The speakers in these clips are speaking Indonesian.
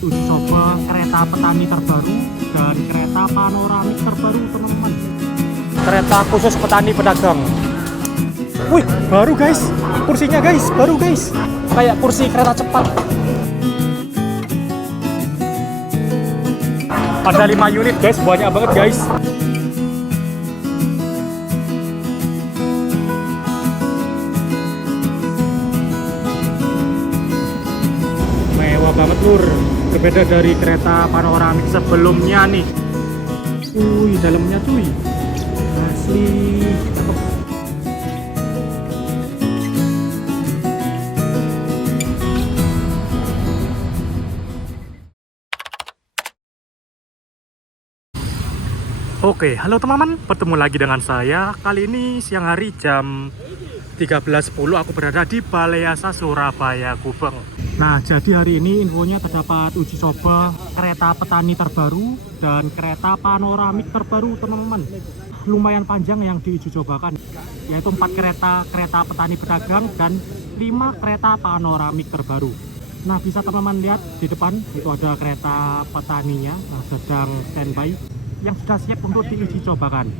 Uji coba kereta petani terbaru dan kereta panoramik terbaru, teman-teman. Kereta khusus petani pedagang. Wih, baru guys, kursinya guys, baru guys, kayak kursi kereta cepat. Ada 5 unit guys, banyak banget guys. Mewah banget lur, berbeda dari kereta panoramik sebelumnya nih. Wih, dalamnya cuy, asli cakep. Oke, halo teman-teman, bertemu lagi dengan saya. Kali ini siang hari jam 13.10 aku berada di Balai Asa Surabaya Gubeng. Nah, jadi hari ini infonya terdapat uji coba kereta petani terbaru dan kereta panoramik terbaru, teman-teman. Lumayan panjang yang diuji cobakan, yaitu 4 kereta petani pedagang dan 5 kereta panoramik terbaru. Nah, bisa teman-teman lihat di depan itu ada kereta petaninya, sedang standby yang sudah siap untuk diuji cobakan.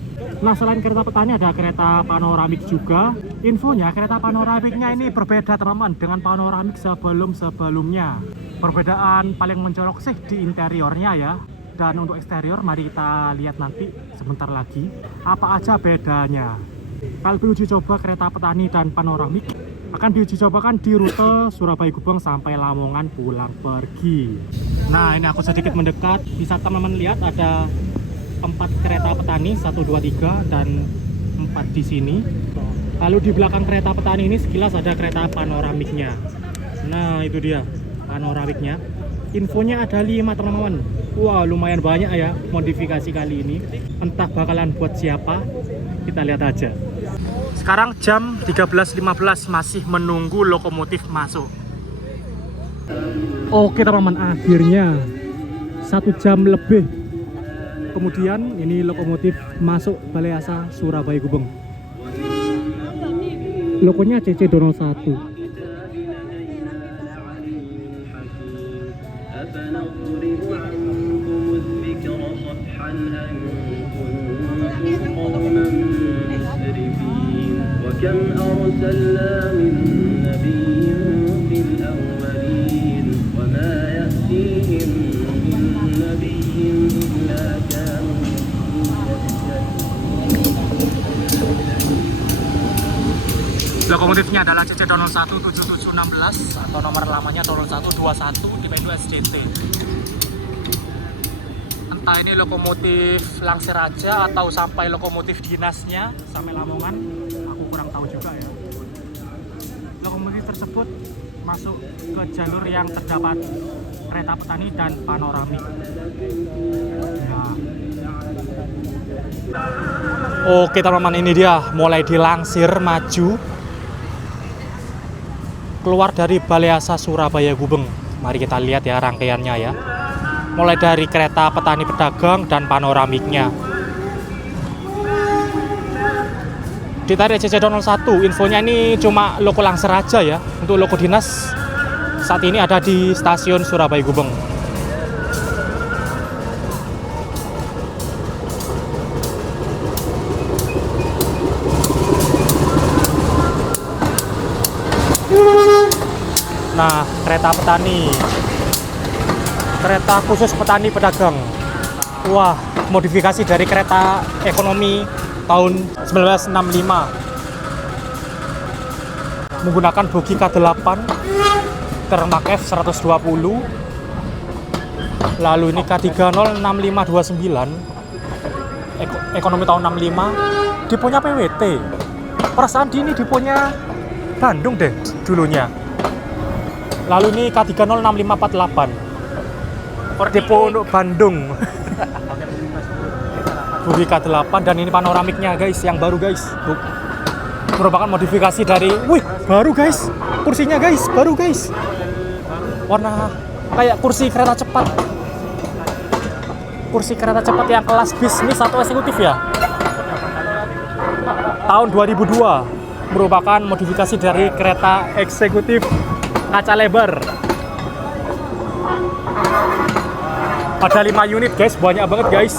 Nah, selain kereta petani ada kereta panoramik juga. Infonya kereta panoramiknya ini berbeda teman-teman dengan panoramik sebelumnya. Perbedaan paling mencolok sih di interiornya ya. Dan untuk eksterior mari kita lihat nanti sebentar lagi apa aja bedanya. Kalau diuji coba kereta petani dan panoramik akan diuji cobakan di rute Surabaya Gubeng sampai Lamongan pulang pergi. Nah, ini aku sedikit mendekat, bisa teman-teman lihat ada 4 kereta petani, 1, 2, 3 dan 4 di sini. Lalu di belakang kereta petani ini sekilas ada kereta panoramiknya. Nah, itu dia panoramiknya. Infonya ada 5 teman-teman. Wah, lumayan banyak ya modifikasi kali ini. Entah bakalan buat siapa, kita lihat aja. Sekarang jam 13.15, masih menunggu lokomotif masuk. Oke teman-teman, akhirnya 1 jam lebih kemudian ini lokomotif masuk Balai Asa Surabaya Gubeng. Logonya CC201. Lokomotifnya adalah CC201 7716 atau nomor lamanya 0121 tipe 2 SCT. Entah ini lokomotif Langsir aja atau sampai lokomotif dinasnya sampai Lamongan, aku kurang tahu juga ya. Lokomotif tersebut masuk ke jalur yang terdapat kereta petani dan panoramik. Nah. Oke teman-teman, ini dia mulai dilangsir maju keluar dari Balai Asa Surabaya Gubeng. Mari kita lihat ya rangkaiannya ya. Mulai dari kereta petani pedagang dan panoramiknya. Ditarik CC201, infonya ini cuma logo Langsir aja ya. Untuk logo dinas saat ini ada di stasiun Surabaya Gubeng. Nah, kereta petani, kereta khusus petani pedagang. Wah, modifikasi dari kereta ekonomi tahun 1965 menggunakan bogi K8 Termak F120. Lalu ini K306529 ekonomi tahun 65, diponya PWT. Perasaan ini diponya Bandung deh dulunya. Lalu ini K306548 depo untuk Bandung. Bogi K8 dan ini panoramiknya guys, yang baru guys. Merupakan modifikasi dari, wih, baru guys. Kursinya guys, baru guys. Warna kayak kursi kereta cepat. Kursi kereta cepat yang kelas bisnis atau eksekutif ya. Tahun 2002 merupakan modifikasi dari kereta eksekutif kaca lebar. Ada 5 unit guys, banyak banget guys.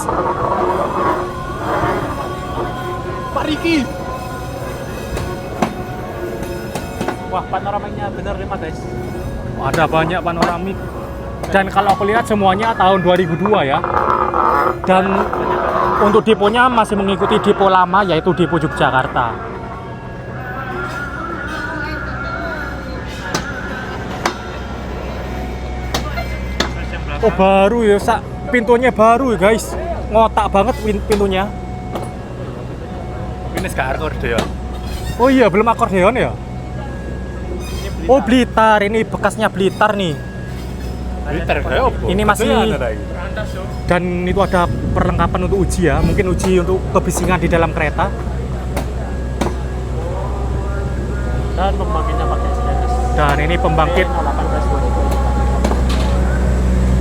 Pak Riki. Wah, panoramiknya bener 5 guys. Ada banyak panoramik. Dan kalau aku lihat semuanya tahun 2002 ya. Dan untuk deponya masih mengikuti depo lama, yaitu depo Yogyakarta. Oh baru ya, pintunya baru ya guys. Ngotak banget pintunya. Ini sekarang akordeon. Oh iya, belum akordeon ya? Oh Blitar, ini bekasnya Blitar nih. Blitar kayak apa? Ini masih, dan itu ada perlengkapan untuk uji ya, mungkin uji untuk kebisingan di dalam kereta. Dan pembangkitnya pakai stainless. Dan ini pembangkit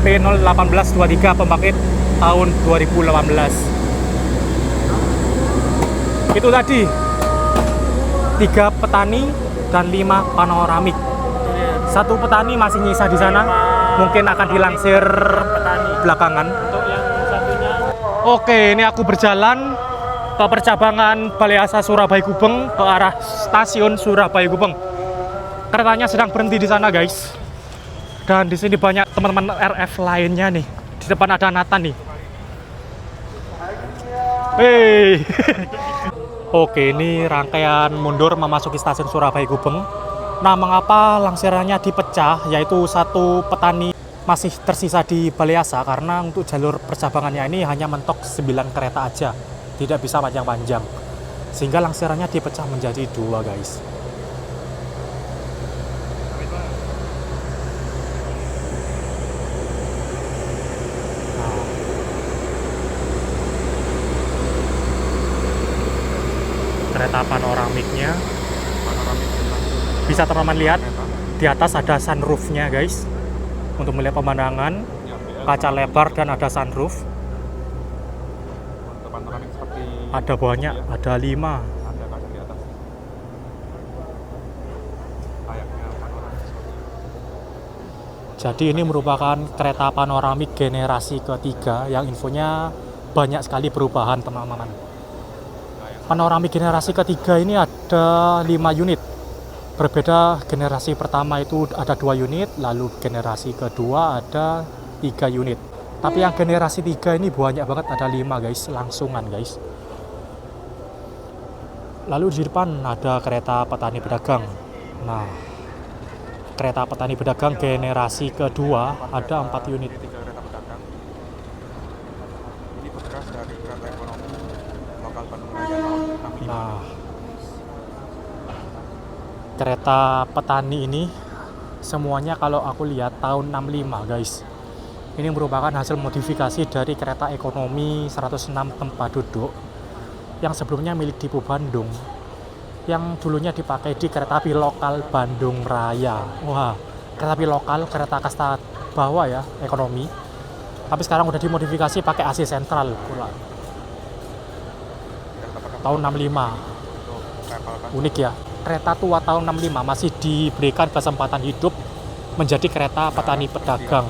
P01823, pembangkit tahun 2018. Itu tadi 3 petani dan 5 panoramik. 1 petani masih nyisa di sana, mungkin akan dilansir belakangan. Untuk yang satunya. Oke, ini aku berjalan ke percabangan Balai Asa Surabaya Gubeng ke arah stasiun Surabaya Gubeng. Keretanya sedang berhenti di sana, guys. Dan di sini banyak teman-teman RF lainnya nih. Di depan ada Nathan nih. Hei. Oke, ini rangkaian mundur memasuki stasiun Surabaya Gubeng. Nah, mengapa langsirannya dipecah? Yaitu 1 petani masih tersisa di Balai Asa karena untuk jalur percabangannya ini hanya mentok 9 kereta aja, tidak bisa panjang-panjang, sehingga langsirannya dipecah menjadi 2 guys. Kereta panoramiknya bisa teman-teman lihat di atas ada sunroofnya guys, untuk melihat pemandangan, kaca lebar dan ada sunroof. Panoramik seperti Ada banyak, ada 5. ada kaca di atas. Layaknya panoramik. Jadi ini merupakan kereta panoramik generasi ketiga yang infonya banyak sekali perubahan teman-teman. Panoramik generasi ketiga ini ada 5 unit. Berbeda generasi pertama itu ada 2 unit, lalu generasi kedua ada 3 unit. Tapi yang generasi 3 ini banyak banget, ada 5 guys, langsungan guys. Lalu di depan ada kereta petani pedagang. Nah, kereta petani pedagang generasi kedua ada 4 unit. 3 kereta pedagang. Ini bekas dari kereta ekonomi lokal Bandung Raya tahun 65. Nah, kereta petani ini semuanya kalau aku lihat tahun 65 guys. Ini merupakan hasil modifikasi dari kereta ekonomi 106 tempat duduk yang sebelumnya milik Dipo Bandung, yang dulunya dipakai di kereta api lokal Bandung Raya. Wah, kereta api lokal, kereta kasta bawah ya, ekonomi. Tapi sekarang udah dimodifikasi pakai AC sentral pula. Tahun 65. Unik ya. Kereta tua tahun 65 masih diberikan kesempatan hidup menjadi kereta petani pedagang.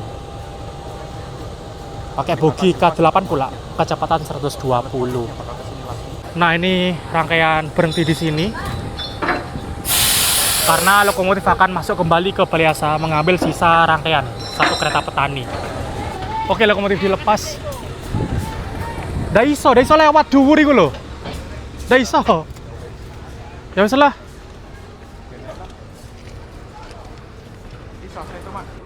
Pakai bogi K8 pula, kecepatan 120. Nah, ini rangkaian berhenti di sini karena lokomotif akan masuk kembali ke Balai Asa mengambil sisa rangkaian 1 kereta petani. Oke, lokomotif dilepas. Daiso lewat dhuwur iku lho. Daiso. Ya wis lah.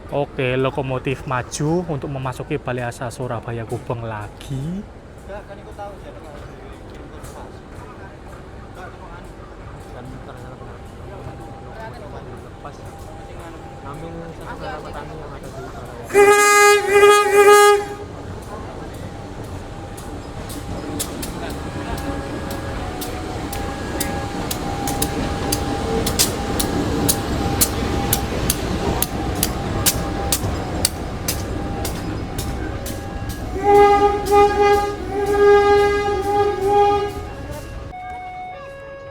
Oke, lokomotif maju untuk memasuki Balai Asa Surabaya Gubeng lagi.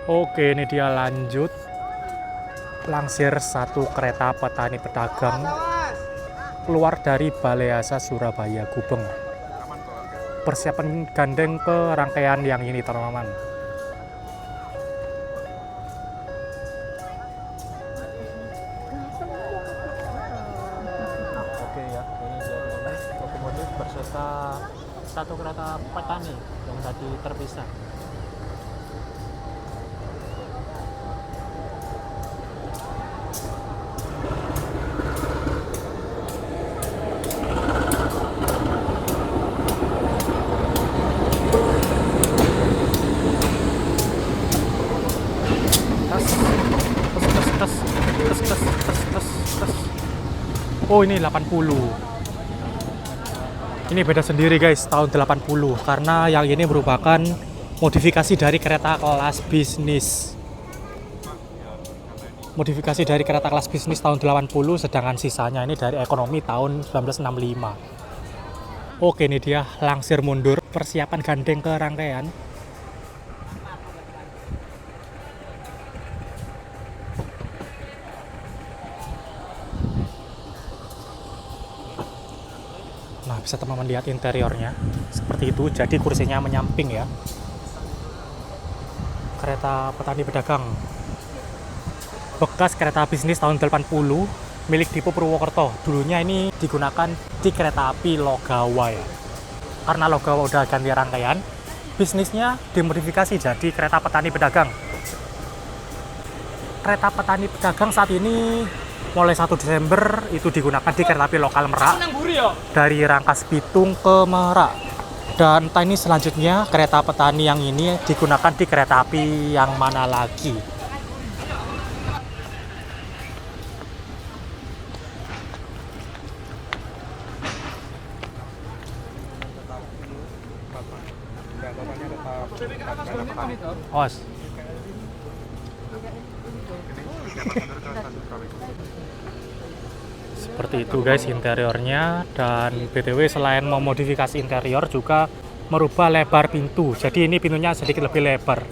Oke, ini dia lanjut langsir 1 kereta petani pedagang keluar dari Balai Asa Surabaya Gubeng. Aman kok harga. Persiapan gandeng ke rangkaian yang ini teman-teman. Oke ya, ini dia lokomotif berserta satu kereta petani yang tadi terpisah. Oh ini 80. Ini beda sendiri guys, tahun 80 karena yang ini merupakan modifikasi dari kereta kelas bisnis. Modifikasi dari kereta kelas bisnis tahun 80, sedangkan sisanya ini dari ekonomi tahun 1965. Oke, ini dia langsir mundur, persiapan gandeng ke rangkaian. Nah, bisa teman-teman lihat interiornya seperti itu, jadi kursinya menyamping ya. Kereta petani pedagang bekas kereta bisnis tahun 80 milik Dipo Purwokerto. Dulunya ini digunakan di kereta api Logawa ya. Karena Logawa udah ganti rangkaian, bisnisnya dimodifikasi jadi kereta petani pedagang. Kereta petani pedagang saat ini mulai 1 Desember itu digunakan di kereta api lokal Merak dari Rangkas Bitung ke Merak. Dan entah ini selanjutnya kereta petani yang ini digunakan di kereta api yang mana lagi. Bapaknya tetap petani. Os. Seperti itu guys interiornya, dan BTW selain memodifikasi interior juga merubah lebar pintu. Jadi ini pintunya sedikit lebih lebar.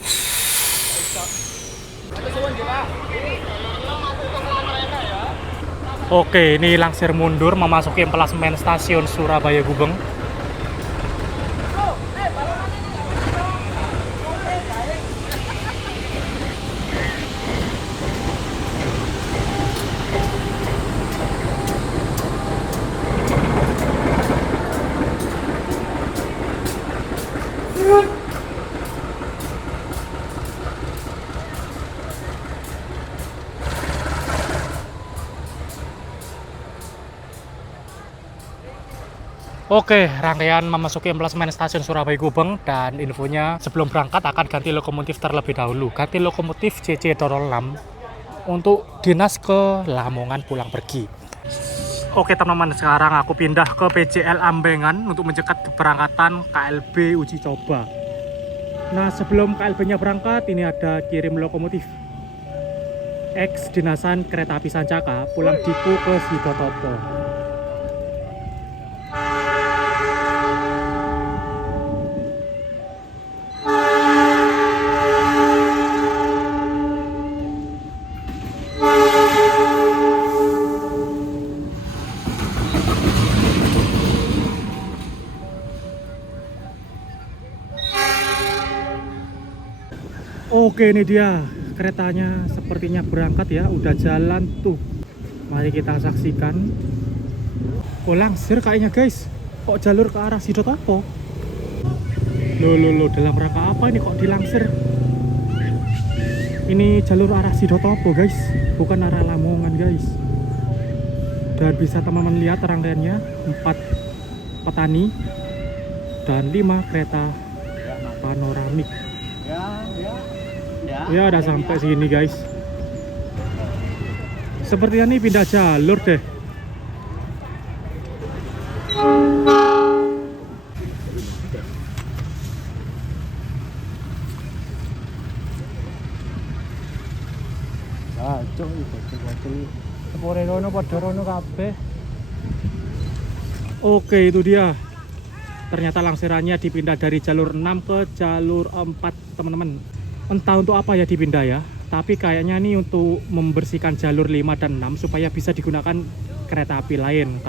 Oke, ini langsir mundur memasuki emplasmen stasiun Surabaya Gubeng. Oke, rangkaian memasuki emplasmen stasiun Surabaya Gubeng, dan infonya sebelum berangkat akan ganti lokomotif terlebih dahulu. Ganti lokomotif CC06 untuk dinas ke Lamongan pulang pergi. Oke teman-teman, sekarang aku pindah ke PJL Ambengan untuk mencegat keberangkatan KLB uji coba. Nah, sebelum KLB-nya berangkat, ini ada kirim lokomotif X dinasan kereta api Sancaka pulang Dipo ke Sidotopo. Oke, ini dia keretanya, sepertinya berangkat ya, udah jalan tuh. Mari kita saksikan. Oh, langsir kayaknya guys. Kok jalur ke arah Sidotopo? Loh, dalam rangka apa ini kok dilangsir? Ini jalur arah Sidotopo guys, bukan arah Lamongan guys. Dan bisa teman-teman lihat rangkaiannya, 4 petani dan 5 kereta panoramik. Ya udah sampai sini guys. Sepertinya ini pindah jalur deh. Oke, itu dia. Ternyata langsirannya dipindah dari jalur 6 ke jalur 4 teman-teman. Entah untuk apa ya dipindah ya, tapi kayaknya nih untuk membersihkan jalur 5 dan 6 supaya bisa digunakan kereta api lain.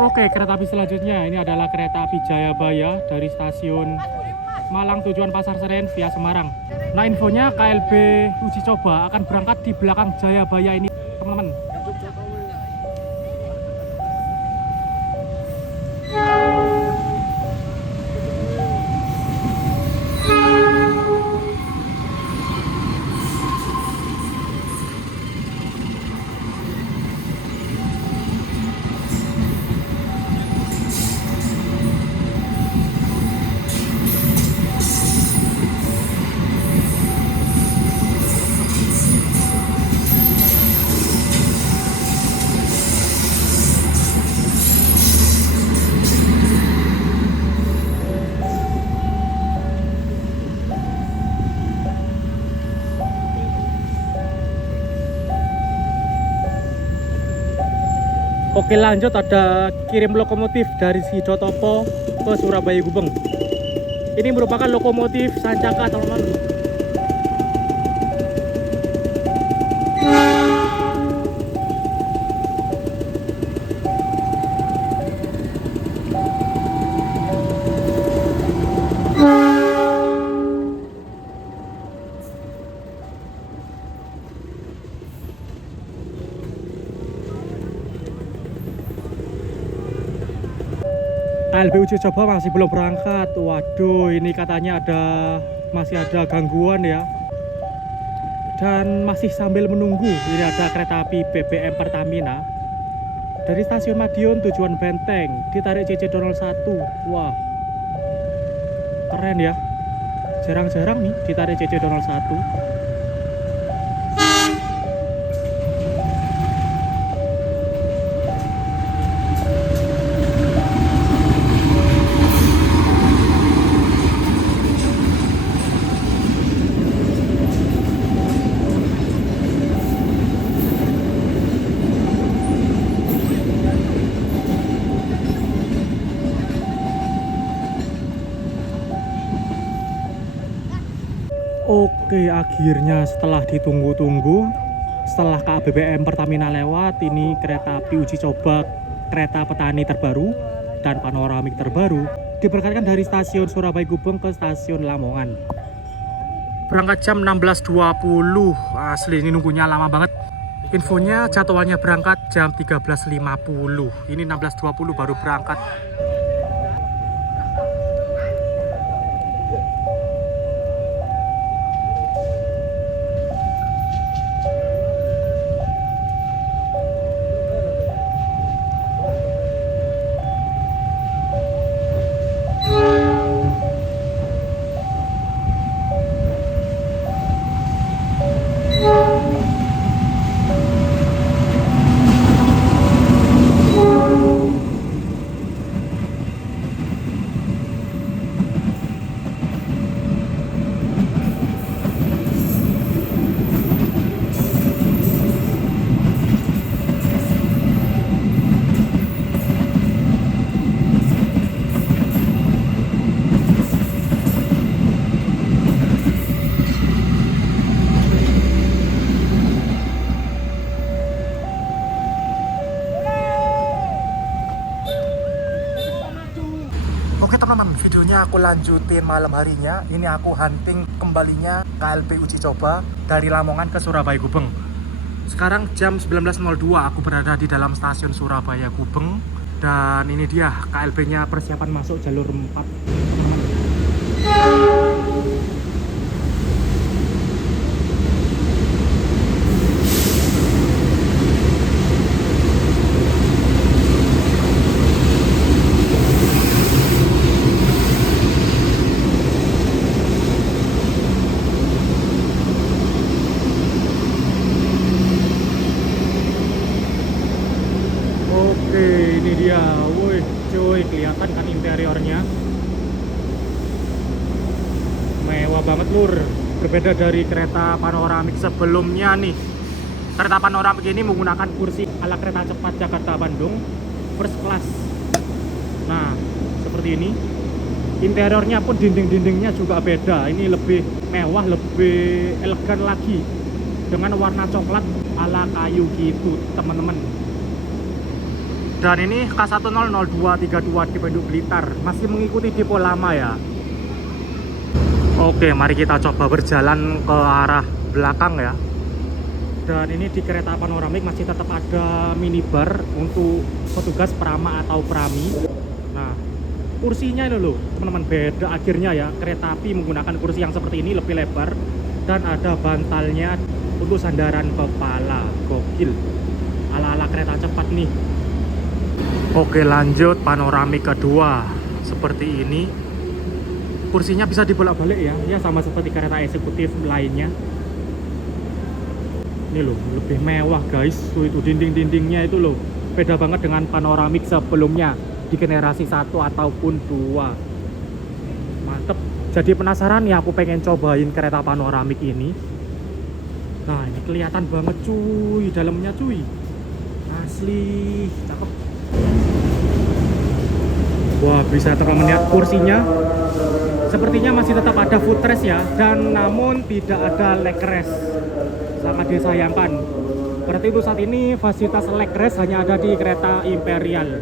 Oke, kereta api selanjutnya ini adalah kereta api Jayabaya dari stasiun Malang tujuan Pasar Senen via Semarang. Nah, infonya KLB uji coba akan berangkat di belakang Jayabaya ini, teman-teman. Oke, lanjut ada kirim lokomotif dari Sidotopo ke Surabaya Gubeng. Ini merupakan lokomotif Sancaka, teman-teman. KLB uji coba masih belum berangkat. Waduh, ini katanya masih ada gangguan ya. Dan masih sambil menunggu, ini ada kereta api BBM Pertamina dari stasiun Madiun tujuan Benteng ditarik CC201. Wah, keren ya. Jarang-jarang nih ditarik CC201. Oke, akhirnya setelah ditunggu-tunggu, setelah KBBM Pertamina lewat, ini kereta api uji coba kereta petani terbaru dan panoramik terbaru diberangkatkan dari stasiun Surabaya Gubeng ke stasiun Lamongan. Berangkat jam 16.20, asli ini nunggunya lama banget. Infonya jadwalnya berangkat jam 13.50, ini 16.20 baru berangkat. Oke teman-teman, videonya aku lanjutin malam harinya. Ini aku hunting kembalinya KLB uji coba dari Lamongan ke Surabaya Gubeng. Sekarang jam 19.02, aku berada di dalam stasiun Surabaya Gubeng. Dan ini dia KLB-nya persiapan masuk jalur 4, teman-teman. Oke, ini dia. Woi, cuy, kelihatan kan interiornya. Mewah banget, lur. Berbeda dari kereta panoramik sebelumnya nih. Kereta panoramik ini menggunakan kursi ala kereta cepat Jakarta-Bandung first class. Nah, seperti ini. Interiornya pun dinding-dindingnya juga beda. Ini lebih mewah, lebih elegan lagi. Dengan warna coklat ala kayu gitu, teman-teman. Dan ini K100232 di Bandung Blitar, masih mengikuti depo lama ya. Oke, mari kita coba berjalan ke arah belakang ya. Dan ini di kereta panoramik masih tetap ada minibar untuk petugas prama atau prami. Nah, kursinya ini loh teman-teman, beda akhirnya ya. Kereta api menggunakan kursi yang seperti ini, lebih lebar, dan ada bantalnya untuk sandaran kepala. Gokil, ala-ala kereta cepat nih. Oke, lanjut panoramik kedua. Seperti ini, kursinya bisa dibolak-balik ya, ya sama seperti kereta eksekutif lainnya. Ini loh, lebih mewah guys. Tuh, itu dinding-dindingnya itu loh, beda banget dengan panoramik sebelumnya di generasi 1 ataupun 2. Mantep. Jadi penasaran ya, aku pengen cobain kereta panoramik ini. Nah, ini kelihatan banget cuy, dalamnya cuy. Asli, cakep. Wah, bisa teman-teman lihat kursinya. Sepertinya masih tetap ada footrest ya, dan namun tidak ada leg rest. Sangat disayangkan. Berarti itu saat ini fasilitas leg rest hanya ada di kereta Imperial.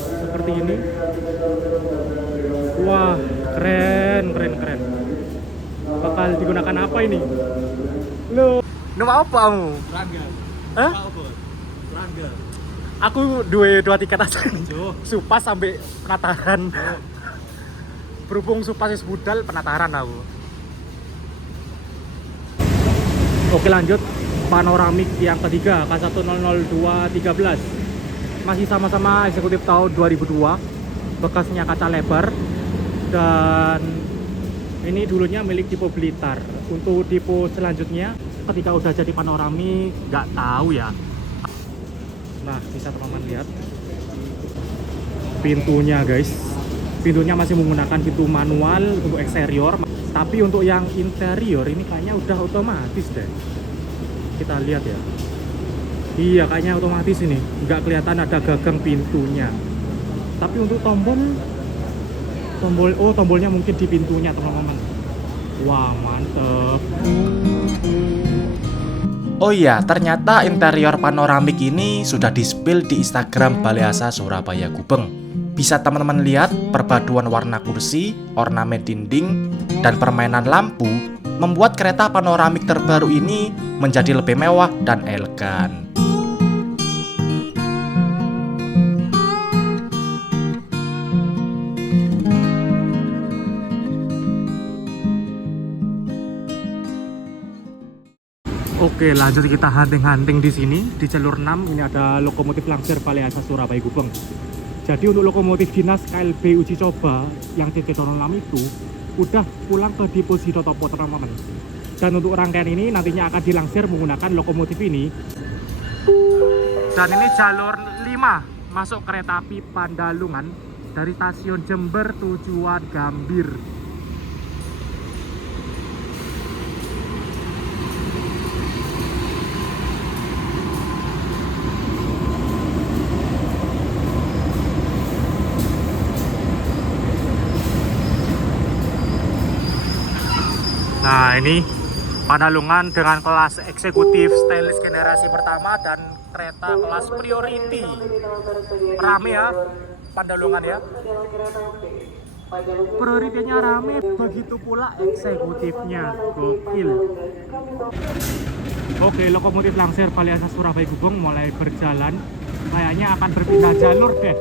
Seperti ini. Wah, keren. Bakal digunakan apa ini? Lo, nama apa kamu? Rangga. Hah? Rangga. Aku dua tiket aja nih. Supas sampai Penataran. Berhubung Supas is budal, Penataran aku. Oke, lanjut panoramik yang ketiga, K100213. Masih sama-sama eksekutif tahun 2002. Bekasnya kaca lebar. Dan ini dulunya milik Depo Blitar. Untuk depo selanjutnya ketika udah jadi panoramik nggak tahu ya. Nah, bisa teman-teman lihat pintunya guys. Pintunya masih menggunakan pintu manual untuk eksterior, tapi untuk yang interior ini kayaknya udah otomatis deh. Kita lihat ya. Iya, kayaknya otomatis ini. Nggak kelihatan ada gagang pintunya. Tapi untuk tombolnya mungkin di pintunya teman-teman. Wah, mantep. Oh iya, ternyata interior panoramik ini sudah di-spill di Instagram Balai Asa Surabaya Gubeng. Bisa teman-teman lihat perpaduan warna kursi, ornamen dinding, dan permainan lampu membuat kereta panoramik terbaru ini menjadi lebih mewah dan elegan. Oke, lanjut kita hunting-hunting di sini di jalur 6. Ini ada lokomotif Langsir Balai Asa Surabaya Gubeng. Jadi untuk lokomotif dinas KLB uji coba yang CC06 itu udah pulang ke Depo Sidotopo teman-teman. Dan untuk rangkaian ini nantinya akan dilangsir menggunakan lokomotif ini. Dan ini jalur 5 masuk kereta api Pandalungan dari stasiun Jember tujuan Gambir. Nah, ini Pandalungan dengan kelas eksekutif stainless generasi pertama dan kereta kelas priority. Rame ya Pandalungan ya. Prioritinya rame, begitu pula eksekutifnya. Gokil. Oke, lokomotif Langsir Balai Asa Surabaya Gubeng mulai berjalan. Kayaknya akan berpindah jalur deh.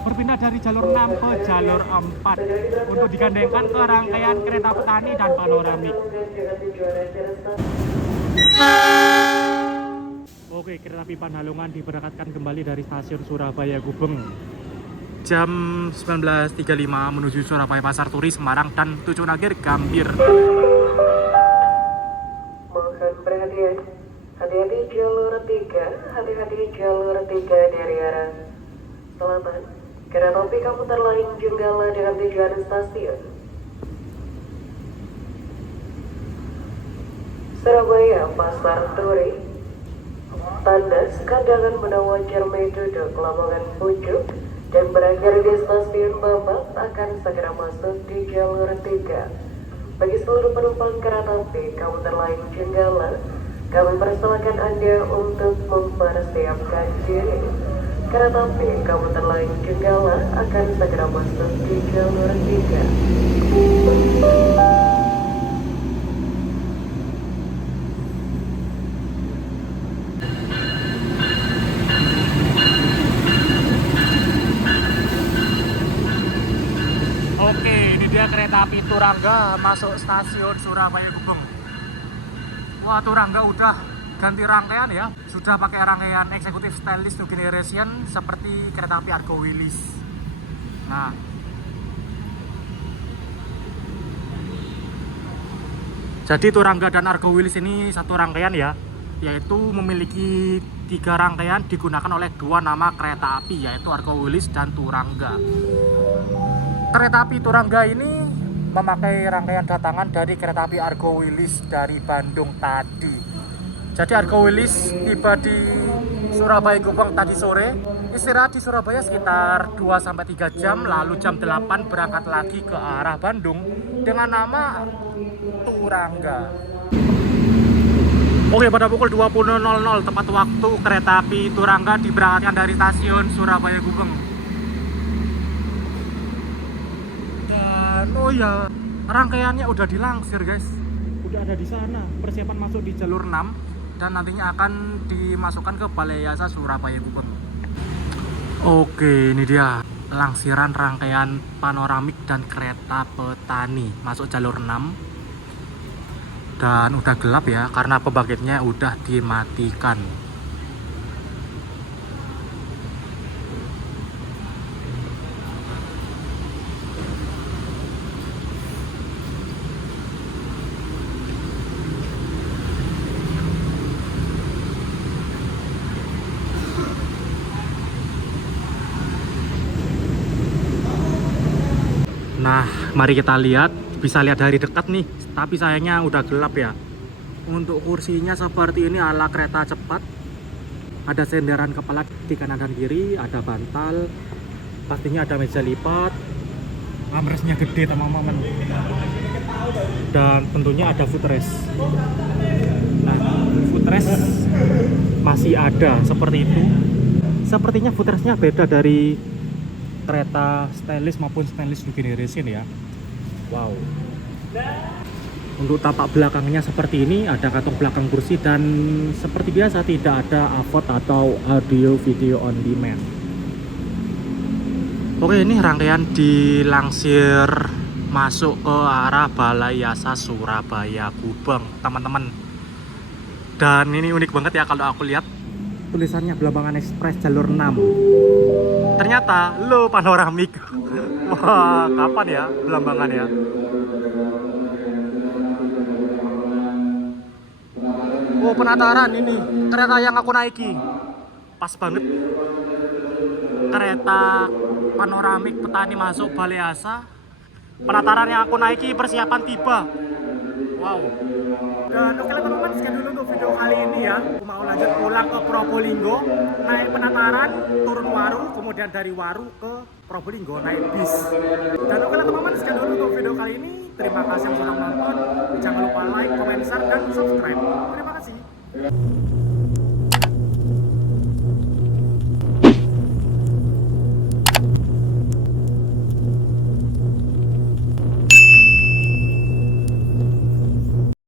Berpindah dari jalur 6 ke jalur 4 untuk digandengkan ke rangkaian kereta petani dan panoramik. Oke, kereta api Pandalungan diberangkatkan kembali dari stasiun Surabaya Gubeng jam 19.35 menuju Surabaya Pasar Turi, Semarang, dan tujuan akhir Gambir. Mohon perhatian, hati-hati jalur 3, hati-hati jalur 3 dari arah selatan. Kereta api komuter lain Jenggala dengan tujuan stasiun Surabaya Pasar Turi, Tandas, Kandangan, Menawajar, Duduk, Lamongan, Pucuk, dan berakhir di stasiun Babat akan segera masuk di jalur 3. Bagi seluruh penumpang kereta api komuter lain Jenggala Kami persilakan Anda untuk mempersiapkan diri. Kereta api komuter lain Jenggala akan segera masuk di jalur 3. Oke, ini dia kereta api Turangga masuk stasiun Surabaya Gubeng. Wah, Turangga udah ganti rangkaian ya. Sudah pakai rangkaian eksekutif stainless new generation seperti kereta api Argo Wilis. Nah, jadi Turangga dan Argo Wilis ini satu rangkaian ya, yaitu memiliki 3 rangkaian digunakan oleh 2 nama kereta api, yaitu Argo Wilis dan Turangga. Kereta api Turangga ini memakai rangkaian datangan dari kereta api Argo Wilis dari Bandung tadi. Jadi Argo Wilis tiba di Surabaya Gubeng tadi sore, istirahat di Surabaya sekitar 2-3 jam, lalu jam 8 berangkat lagi ke arah Bandung dengan nama Turangga. Oke, pada pukul 20.00 tepat waktu kereta api Turangga diberangkatkan dari stasiun Surabaya Gubeng. Dan oh ya, rangkaiannya udah dilangsir guys. Udah ada di sana, persiapan masuk di jalur 6 dan nantinya akan dimasukkan ke Balai Yasa Surabaya Gubeng. Oke, ini dia langsiran rangkaian panoramik dan kereta petani masuk jalur 6. Dan udah gelap ya karena pembangkitnya udah dimatikan. Nah, mari kita lihat, bisa lihat dari dekat nih, tapi sayangnya udah gelap ya. Untuk kursinya seperti ini ala kereta cepat. Ada senderan kepala di kanan dan kiri, ada bantal, pastinya ada meja lipat, armrestnya gede teman-teman. Dan tentunya ada footrest. Nah, footrest masih ada seperti itu. Sepertinya footrestnya beda dari kereta stainless maupun stainless new generation ya. Wow. Untuk tapak belakangnya seperti ini, ada kantong belakang kursi dan seperti biasa tidak ada AVOD atau audio video on demand. Oke, ini rangkaian dilangsir masuk ke arah Balai Yasa Surabaya Gubeng, teman-teman. Dan ini unik banget ya kalau aku lihat tulisannya Belambangan Express jalur 6. Ternyata lo panoramik. Wah, kapan ya Belambangan ya? Oh, penataran ini kereta yang aku naiki. Pas banget. Kereta panoramik petani masuk Balai Yasa. Penataran yang aku naiki persiapan tiba. Wow. Dan oke lah teman-teman, sekian dulu untuk video kali ini ya. Aku mau lanjut pulang ke Probolinggo, naik penataran, turun Waru, kemudian dari Waru ke Probolinggo naik bis. Dan oke lah teman-teman, sekian dulu untuk video kali ini. Terima kasih yang sudah menonton. Jangan lupa like, comment, share, dan subscribe. Terima kasih.